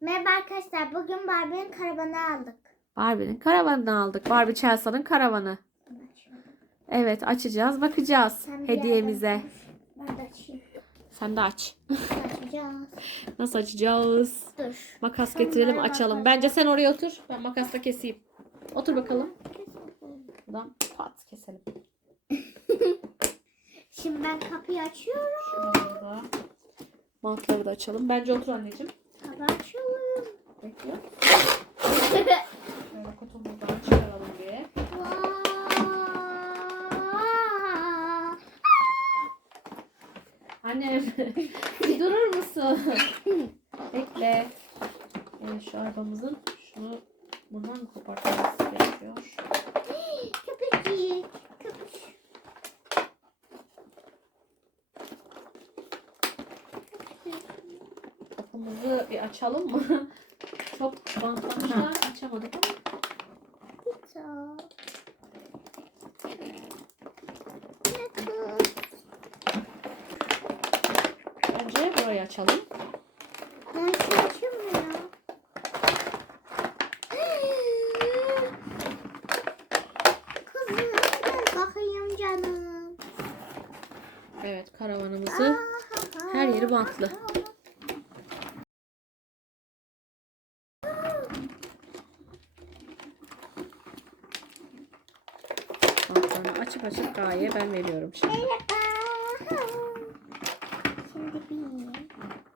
Merhaba arkadaşlar. Bugün Barbie'nin karavanı aldık. Barbie'nin karavanını aldık. Barbie Chelsea'nın karavanı. Evet açacağız bakacağız Sen hediyemize. Ben de açayım. Sen de aç. Açacağız. Nasıl açacağız? Dur. Makas Sen getirelim açalım. Bence sen oraya otur. Ben makasla keseyim. Otur bakalım. Buradan pat keselim. Şimdi ben kapıyı açıyorum. Şuradan da Bantları da açalım. Bence otur anneciğim. Kapı açıyorum. Bekle. Şöyle kutumuzdan çıkaralım bir. Annem bir durur musun? Bekle. Evet, şu arabamızın şunu buradan mı kopartmamız gerekiyor? Köpecik. Kapımızı bir açalım mı? Çok bantlamışlar açamadık ama. Önce burayı açalım. Ben açılmıyor. Kızım gel bakayım canım. Evet karavanımızı her yeri bantlı. Açıp gaye ben veriyorum şimdi. Şimdi bir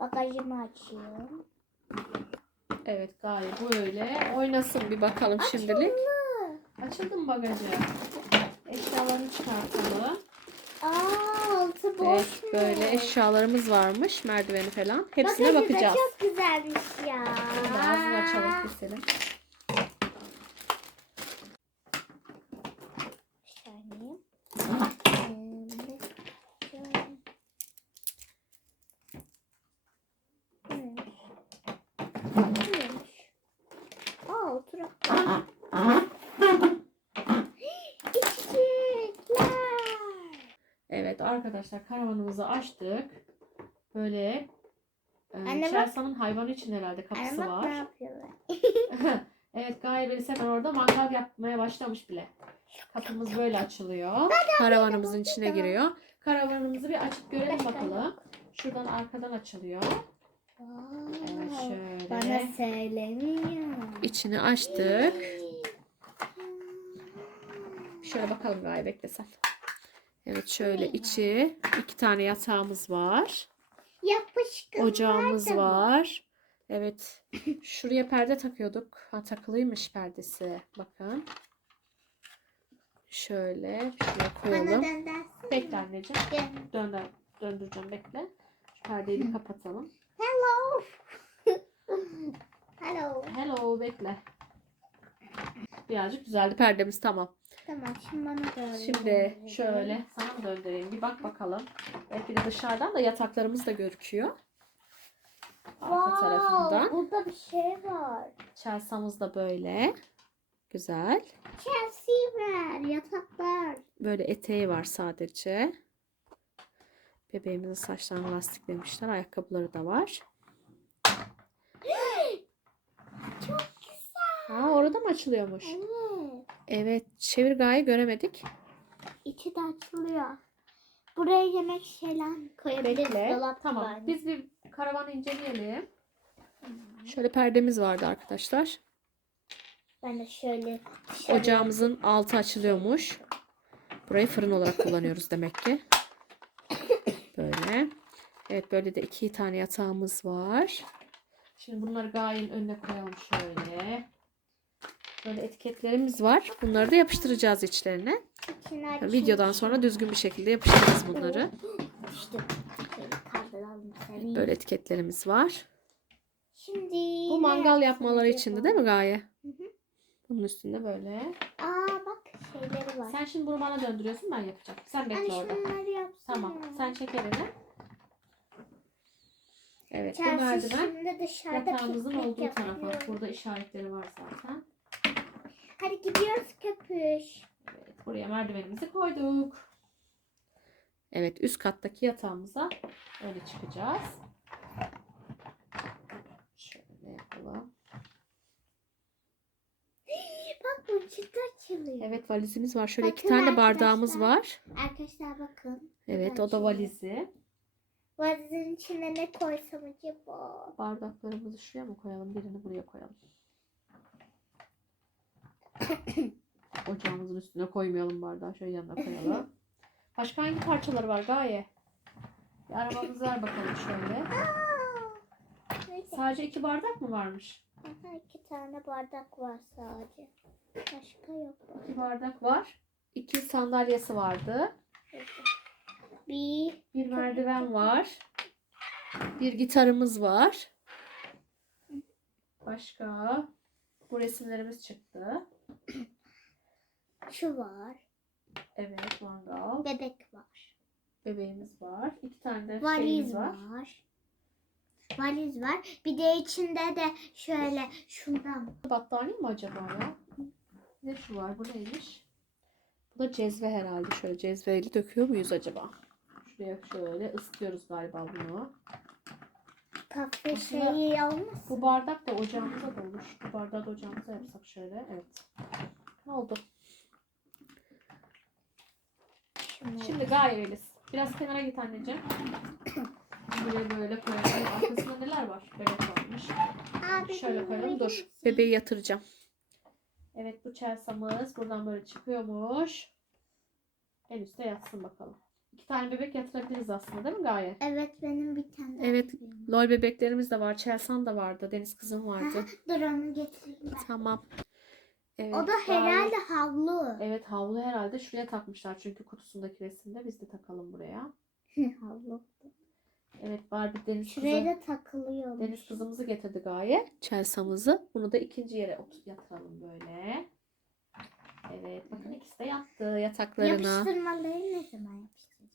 bagajımı açıyorum. Evet gaye böyle oynasın bir bakalım şimdilik. Açıldı mı bagajı? Eşyalarını çıkartalım. Aa altı boş Evet mu? böyle eşyalarımız varmış merdiveni falan. Hepsine Bagajı da bakacağız. çok güzelmiş ya. Ağzını açalım keselim. Bir saniye. Şimdi şöyle. Neymiş? Neymiş? Aa oturak. İçecekler. Evet arkadaşlar karavanımızı açtık. Böyle e, Anne bak. Chelsea'nın hayvanı için herhalde kapısı Anne bak ne var. yapıyorlar. evet Gaye hemen orada mangal yapmaya başlamış bile. Kapımız böyle açılıyor. Karavanımızın içine giriyor. Karavanımızı bir açıp görelim bakalım. Şuradan arkadan açılıyor. Evet şöyle. Bana söylemiyor. İçini açtık. Şöyle bakalım Gaye bekle sen. Evet şöyle içi iki tane yatağımız var. Yapışkın. Ocağımız var. Evet. Şuraya perde takıyorduk. Ha takılıymış perdesi. Bakın. Şöyle şuraya koyalım. Bekle anneciğim. Döndüreceğim bekle. Şu perdeyi bir kapatalım. Hello. Hello. Hello bekle. Birazcık düzeldi perdemiz tamam. Tamam şimdi bana böyle. Şimdi şöyle sana mı döndüreyim bir bak bakalım. Bir de dışarıdan da yataklarımız da gözüküyor. Arka Wow, tarafından. burada bir şey var. Chelsea'mız da böyle. Güzel. Chelsea var. Yataklar. Böyle eteği var sadece. Bebeğimizin saçlarını lastiklemişler. Ayakkabıları da var. Çok güzel. Ha orada mı açılıyormuş? Evet. Evet. Çevir gaye göremedik. İçi de açılıyor. Buraya yemek şeyler koyabiliriz. Bekle. Dolap Tamam. var. Biz bir karavanı inceleyelim. Şöyle perdemiz vardı arkadaşlar. Ben de şöyle dışarı- Ocağımızın altı açılıyormuş. Burayı fırın olarak kullanıyoruz demek ki. Böyle. Evet böyle de iki tane yatağımız var. Şimdi bunları gayenin önüne koyalım şöyle. Böyle etiketlerimiz var. Bunları da yapıştıracağız içlerine. Videodan sonra düzgün bir şekilde yapıştırırız bunları. İşte. Böyle etiketlerimiz var. Şimdi Bu mangal yapmaları içindi değil mi Gaye? Hı hı. Bunun üstünde böyle. Aa bak şeyleri var. Sen şimdi bunu bana döndürüyorsun ben yapacağım. Sen bekle orada. şunları yapsana. Tamam. Sen çek elini. Evet bu Chelsea merdiven şimdi dışarıda yatağımızın piknik olduğu tarafa. yapıyor. Burada işaretleri var zaten. Hadi gidiyoruz köpüş. Evet, buraya merdivenimizi koyduk. Evet üst kattaki yatağımıza öyle çıkacağız. Şöyle açılıyor. Evet valizimiz var. Şöyle iki Bakın tane bardağımız var. Arkadaşlar bakın. Evet o da valizi. Valizin içine ne koysam acaba? Bardaklarımızı şuraya mı koyalım? Birini buraya koyalım. Ocağımızın üstüne koymayalım bardağı. Şöyle yanına koyalım. Başka hangi parçaları var Gaye? Bir arabamız var bakalım şöyle. Sadece iki bardak mı varmış? Aha, iki tane bardak var sadece. Başka yok. İki bardak var. İki sandalyesi vardı. Bir. Bir merdiven var. Bir gitarımız var. Başka? Bu resimlerimiz çıktı. Şu var. Evet mangal. Bebek var. Bebeğimiz var. İki tane de Valiz şeyimiz var. var. Valiz var. Bir de içinde de şöyle şundan. Battaniye mi acaba ya? Ne şu var? Bu neymiş? Bu da cezve herhalde. Şöyle cezveyle döküyor muyuz acaba? Şuraya şöyle ısıtıyoruz galiba bunu. Aslında şeyi olmasın? Bu bardak da ocağımıza da olur. Bu bardağı da ocağımıza yapsak şöyle. Evet. Ne oldu? Şunu. Şimdi gayeliz. Biraz kenara git anneciğim. Buraya böyle koyalım. Arkasında neler var? Bebek varmış. Abi, Şöyle koyalım. Dur. misin? Bebeği yatıracağım. Evet bu Chelsea'mız buradan böyle çıkıyormuş. En üstte yatsın bakalım. İki tane bebek yatırabiliriz aslında değil mi Gaye? Evet benim bir tane. Evet. Lol bebeklerimiz de var. Chelsea'm da vardı. Deniz kızım vardı. Dur onu getireyim ben. tamam. Evet, O da herhalde havlu. Evet havlu herhalde şuraya takmışlar çünkü kutusundaki resimde biz de takalım buraya. Evet Barbie deniz Şuraya kızı. da takılıyor. Deniz kızımızı getirdi Gaye. Chelsea'mızı. Bunu da ikinci yere otur yatıralım böyle. Evet bakın ikisi de yattı yataklarına. Yapıştırmaları ne zaman yapıştıracak?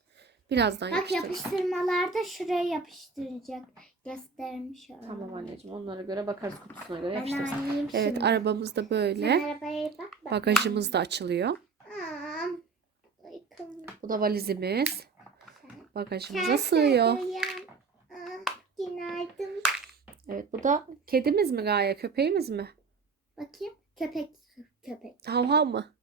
Birazdan Bak yapıştırırız. yapıştırmalar da şuraya yapıştıracak. Göstermiş orada. Tamam anneciğim onlara göre bakarız kutusuna göre yapıştırırız. Evet şimdi. arabamız da Sen böyle. arabaya bak. bak. Bagajımız da açılıyor. Aa. Bu da valizimiz. Bagajımıza Sen sığıyor. uyan. Aa, günaydın. Evet bu da kedimiz mi Gaye köpeğimiz mi? Bakayım. Köpek. Köpek. Hav hav mı?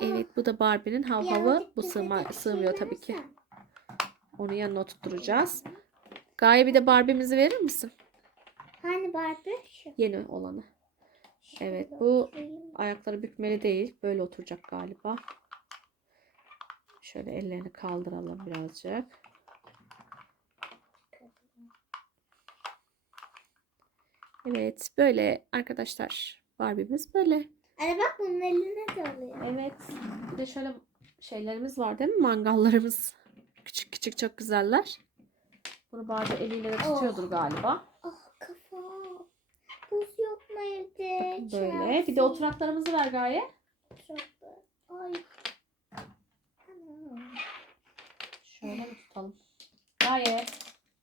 Evet bu da Barbie'nin hav havı. Birazcık Bu sığma, de sığmıyor şey tabii ki. Onu yanına oturtturacağız. Gaye bir de Barbie'mizi verir misin? Hani Barbie? Şu. Yeni olanı. Evet, bu-. Ayakları bükmeli değil. Böyle oturacak galiba. Şöyle ellerini kaldıralım birazcık. Evet böyle arkadaşlar. Barbie'miz böyle. Anne bak bunun eline de oluyor. Evet. Bir de şöyle şeylerimiz var değil mi? Mangallarımız. Küçük küçük çok güzeller. Bunu Barbie eliyle de tutuyordur galiba. Ah kafam. Buz yok mu evde? Böyle. Bir de oturaklarımızı ver Gaye. Oturaklar. Ay. Şöyle mi tutalım? Gaye.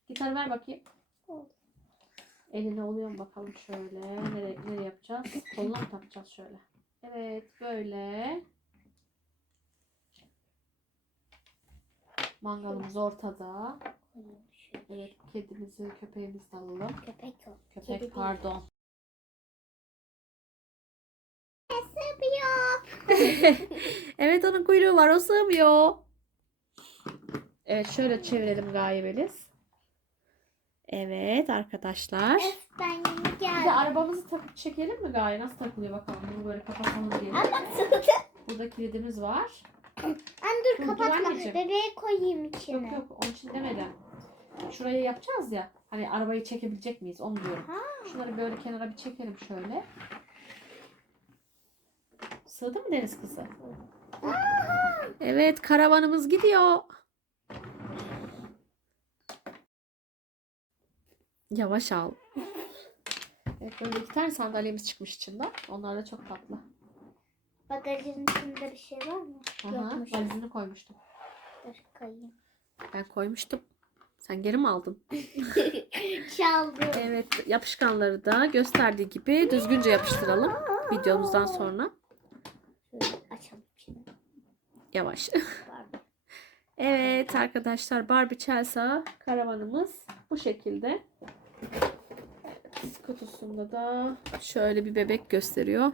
Gitarı ver bakayım. Oldu. Eline oluyor mu bakalım şöyle. Nereye, nereye yapacağız? Koluna mı takacağız şöyle? Evet böyle. Mangalımız ortada. Evet kedimizi köpeğimizi de alalım. Köpek o. Köpek Kedi pardon. Seviyor. evet onun kuyruğu var o sığmıyor. Evet şöyle çevirelim gayebeliz. Evet arkadaşlar. Öf ben yeni Bir de geldim. arabamızı takıp çekelim mi Gaye? Nasıl takılıyor bakalım. Bunu böyle kapatalım diye. Sıkıntı. Burada kilidimiz var. Anne dur dur kapatma. anneciğim. Bebeği koyayım içine. Yok yok onun için demedim. Şurayı yapacağız ya. Hani arabayı çekebilecek miyiz onu diyorum. Ha. Şunları böyle kenara bir çekelim şöyle. Sığdı mı deniz kızı? Evet karavanımız gidiyor. Yavaş al. Evet böyle iki tane sandalyemiz çıkmış içinden. Onlar da çok tatlı. Bagajın içinde bir şey var mı? Aha, Yokmuş. valizini koymuştum. Dur koyayım. Ben koymuştum. Sen geri mi aldın? Çaldı. Evet yapışkanları da gösterdiği gibi düzgünce yapıştıralım videomuzdan sonra. Şöyle açalım içine. Yavaş. Evet arkadaşlar Barbie Chelsea karavanımız bu şekilde. Kutusunda da şöyle bir bebek gösteriyor.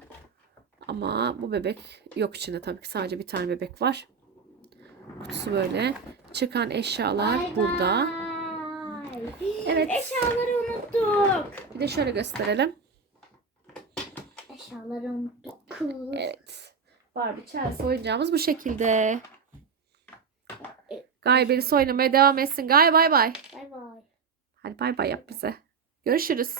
Ama bu bebek yok içinde tabii ki sadece bir tane bebek var. Kutusu böyle. Çıkan eşyalar Bay burada. bay. Evet. Eşyaları unuttuk. Bir de şöyle gösterelim. Eşyaları unuttuk. Evet. Barbie Chelsea oyuncağımız bu şekilde. Gaye Belis oynamaya devam etsin. Gaye bay bay. Bay bay. Hadi bay bay yap bize. Görüşürüz.